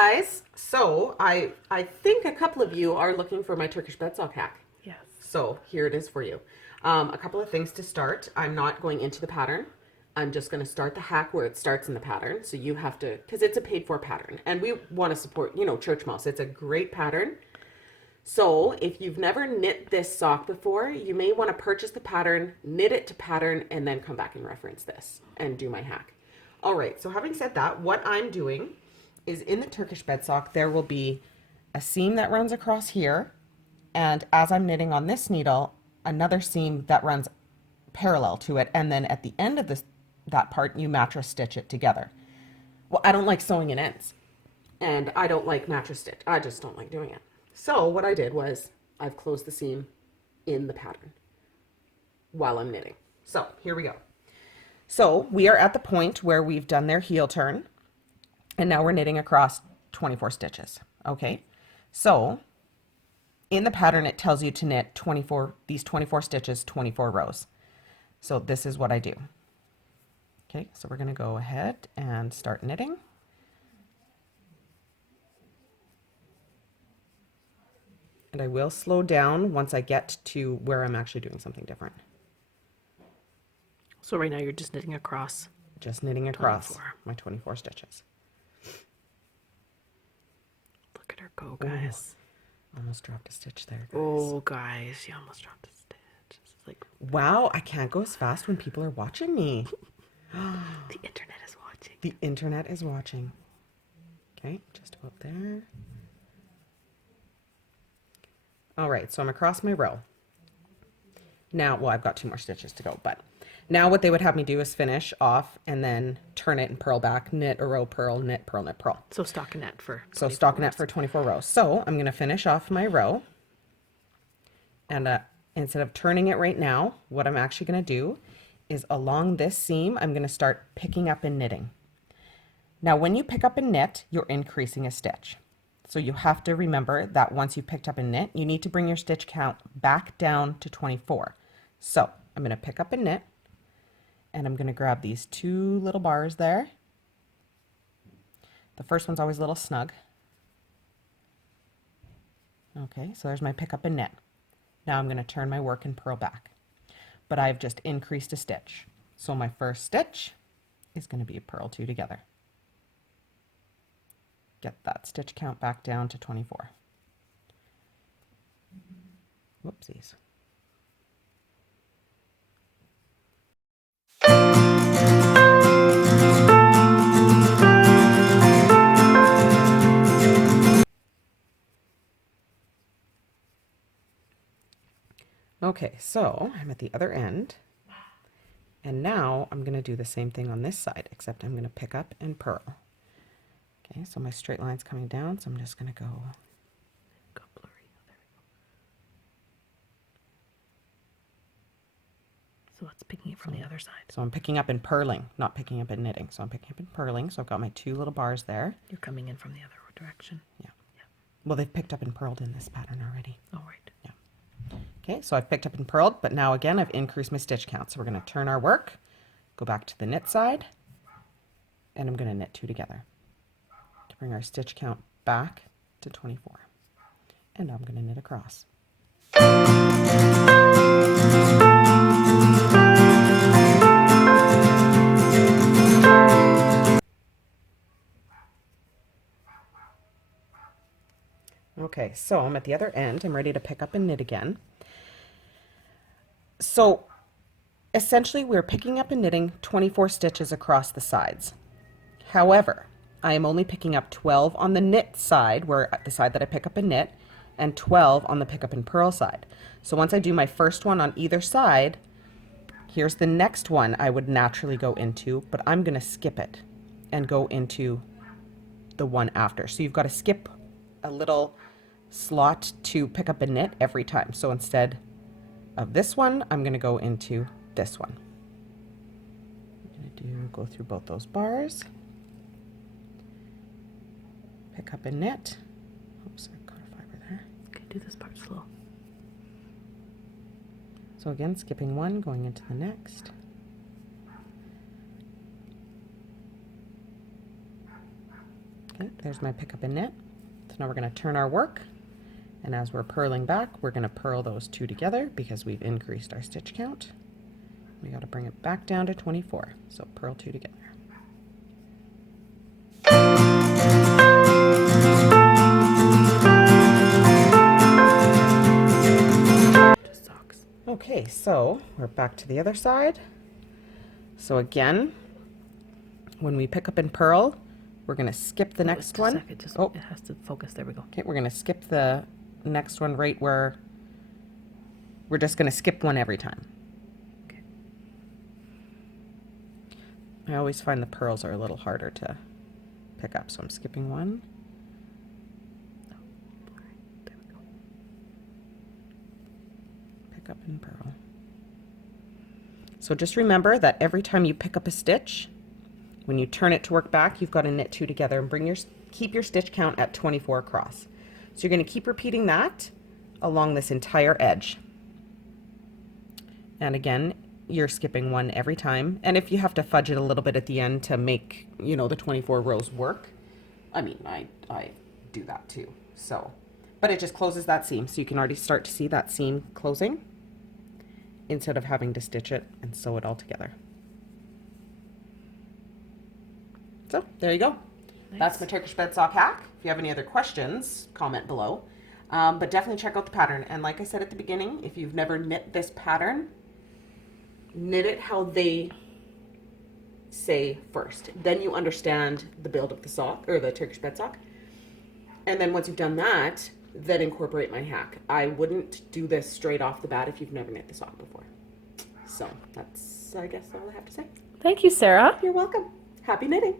guys, so I think a couple of you are looking for my Turkish bedsock hack. Yes. So here it is for you. A couple of things to start. I'm not going into the pattern. I'm just going to start the hack where it starts in the pattern. So you have to, because it's a paid for pattern and we want to support, Churchmouse. It's a great pattern. So if you've never knit this sock before, you may want to purchase the pattern, knit it to pattern, and then come back and reference this and do my hack. All right, so having said that, what I'm doing is in the Turkish bed sock, there will be a seam that runs across here. And as I'm knitting on this needle, another seam that runs parallel to it. And then at the end of that part, you mattress stitch it together. Well, I don't like sewing in ends and I don't like mattress stitch. I just don't like doing it. So what I did was I've closed the seam in the pattern while I'm knitting. So here we go. So we are at the point where we've done their heel turn and now we're knitting across 24 stitches. Okay. So in the pattern, it tells you to knit these 24 stitches, 24 rows. So this is what I do. Okay. So we're going to go ahead and start knitting. And I will slow down once I get to where I'm actually doing something different. So right now you're just knitting across. Just knitting across 24. my 24 stitches. Look at her go, guys. Oh, almost dropped a stitch there, guys. Oh, guys, she almost dropped a stitch. It's like, wow, I can't go as fast when people are watching me. the internet is watching. The internet is watching. Okay, just about there. All right, so I'm across my row. Now, well, I've got 2 more stitches to go, but now what they would have me do is finish off and then turn it and purl back, knit a row, purl, knit, purl, knit, purl. So stockinette for 24 So stockinette for 24 rows. So I'm going to finish off my row. And instead of turning it right now, what I'm actually going to do is along this seam, I'm going to start picking up and knitting. Now, when you pick up and knit, you're increasing a stitch. So you have to remember that once you picked up and knit, you need to bring your stitch count back down to 24. So I'm going to pick up and knit, and I'm going to grab these 2 little bars there. The first one's always a little snug. Okay, so there's my pick up and knit. Now I'm going to turn my work and purl back. But I've just increased a stitch. So my first stitch is going to be a purl 2 together. Get that stitch count back down to 24. Whoopsies. Okay, so I'm at the other end. And now I'm going to do the same thing on this side, except I'm going to pick up and purl. Okay, so my straight line's coming down, so I'm just going to go blurry. There we go. So it's picking it from the other side. So I'm picking up and purling, not picking up and knitting. So I'm picking up and purling. So I've got my 2 little bars there. You're coming in from the other direction. Yeah. Well, they've picked up and purled in this pattern already. Oh, right. Yeah. Okay, so I've picked up and purled, but now again, I've increased my stitch count. So we're going to turn our work, go back to the knit side, and I'm going to knit 2 together to bring our stitch count back to 24. And now I'm going to knit across. Okay, so I'm at the other end. I'm ready to pick up and knit again. So essentially we're picking up and knitting 24 stitches across the sides. However, I am only picking up 12 on the knit side, where the side that I pick up and knit, and 12 on the pick up and purl side. So once I do my first one on either side, here's the next one I would naturally go into, but I'm going to skip it and go into the one after. So you've got to skip a little slot to pick up and knit every time. So instead of this one, I'm going to go into this one. I'm going to go through both those bars, pick up and knit. Oops, I got a fiber there. Okay, do this part slow. So again, skipping one, going into the next. Okay, there's my pick up and knit. So now we're going to turn our work, and as we're purling back, we're going to purl those two together because we've increased our stitch count. We got to bring it back down to 24. So purl two together. Just socks. Okay, so we're back to the other side. So again, when we pick up and purl, we're going to skip the next Just a one. second, just, Oh, it has to focus. There we go. okay, we're going to skip the next one right where we're just going to skip one every time. Okay. I always find the pearls are a little harder to pick up, so I'm skipping one. Oh, there we go. Pick up and purl. So just remember that every time you pick up a stitch, when you turn it to work back, you've got to knit two together and keep your stitch count at 24 across. So you're going to keep repeating that along this entire edge. And again, you're skipping one every time. And if you have to fudge it a little bit at the end to make, you know, the 24 rows work, I mean, I do that too. So, but it just closes that seam. So you can already start to see that seam closing instead of having to stitch it and sew it all together. So there you go. Nice. That's my Turkish bed sock hack. If you have any other questions, comment below. But definitely check out the pattern. And like I said at the beginning, if you've never knit this pattern, knit it how they say first. Then you understand the build of the sock or the Turkish bed sock. And then once you've done that, then incorporate my hack. I wouldn't do this straight off the bat if you've never knit the sock before. So that's, I guess, all I have to say. Thank you, Sarah. You're welcome. Happy knitting.